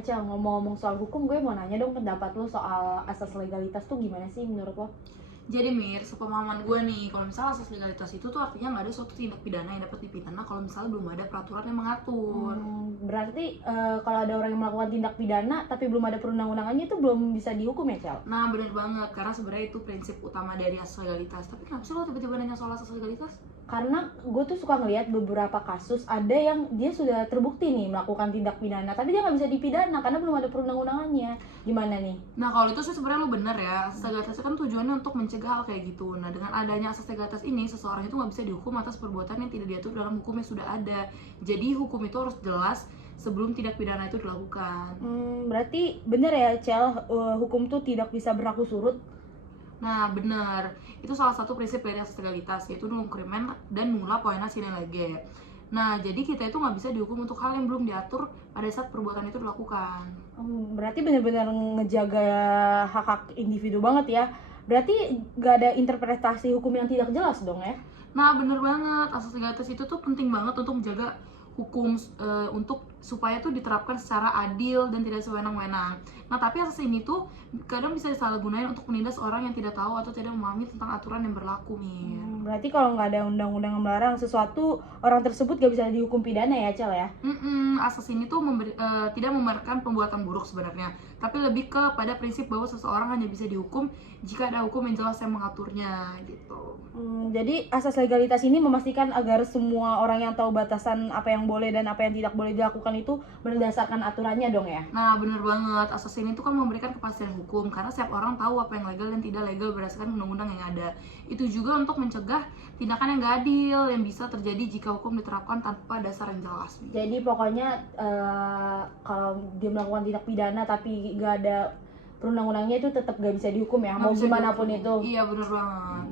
Cel, ngomong-ngomong soal hukum, gue mau nanya dong pendapat lo soal asas legalitas tuh gimana sih menurut lo? Jadi Mir, sepemahaman gue nih, kalau misalnya asas legalitas itu tuh artinya nggak ada suatu tindak pidana yang dapat dipidana kalau misalnya belum ada peraturan yang mengatur. Berarti kalau ada orang yang melakukan tindak pidana tapi belum ada perundang-undangannya itu belum bisa dihukum ya, Cel? Nah bener banget, karena sebenarnya itu prinsip utama dari asas legalitas. Tapi kenapa sih lo tiba-tiba nanya soal asas legalitas? Karena gue tuh suka ngelihat beberapa kasus ada yang dia sudah terbukti nih melakukan tindak pidana, tapi dia nggak bisa dipidana karena belum ada perundang-undangannya. Gimana nih? Nah kalau itu sih sebenarnya lo bener ya, asas legalitas itu kan tujuannya untuk mencegah hal kayak gitu. Nah dengan adanya asas legalitas ini, seseorang itu nggak bisa dihukum atas perbuatan yang tidak diatur dalam hukum yang sudah ada. Jadi hukum itu harus jelas sebelum tindak pidana itu dilakukan. Berarti bener ya, Cel, hukum tuh tidak bisa berlaku surut. Nah bener, itu salah satu prinsip dari asas legalitas, yaitu nulung crimen dan nulla poena sine lege. Nah jadi kita itu nggak bisa dihukum untuk hal yang belum diatur pada saat perbuatan itu dilakukan. Berarti benar-benar ngejaga hak-hak individu banget ya. Berarti nggak ada interpretasi hukum yang tidak jelas dong ya? Nah bener banget, asas legalitas itu tuh penting banget untuk menjaga hukum untuk supaya tuh diterapkan secara adil dan tidak sewenang-wenang. Nah tapi asas ini tuh kadang bisa disalahgunakan untuk menindas orang yang tidak tahu atau tidak memahami tentang aturan yang berlaku nih. Berarti kalau nggak ada undang-undang yang melarang sesuatu, orang tersebut nggak bisa dihukum pidana ya, Cel ya? Asas ini tuh tidak membenarkan pembuatan buruk sebenarnya, tapi lebih kepada prinsip bahwa seseorang hanya bisa dihukum jika ada hukum yang jelas yang mengaturnya gitu. Jadi asas legalitas ini memastikan agar semua orang yang tahu batasan apa yang boleh dan apa yang tidak boleh dilakukan itu berdasarkan aturannya dong ya? Nah bener banget, asas ini tuh kan memberikan kepastian hukum karena setiap orang tahu apa yang legal dan tidak legal berdasarkan undang-undang yang ada. Itu juga untuk mencegah tindakan yang gak adil yang bisa terjadi jika hukum diterapkan tanpa dasar yang jelas. Jadi pokoknya kalau dia melakukan tindak pidana tapi gak ada perundang-undangnya itu tetap gak bisa dihukum ya, mau gimana pun itu. Iya bener banget.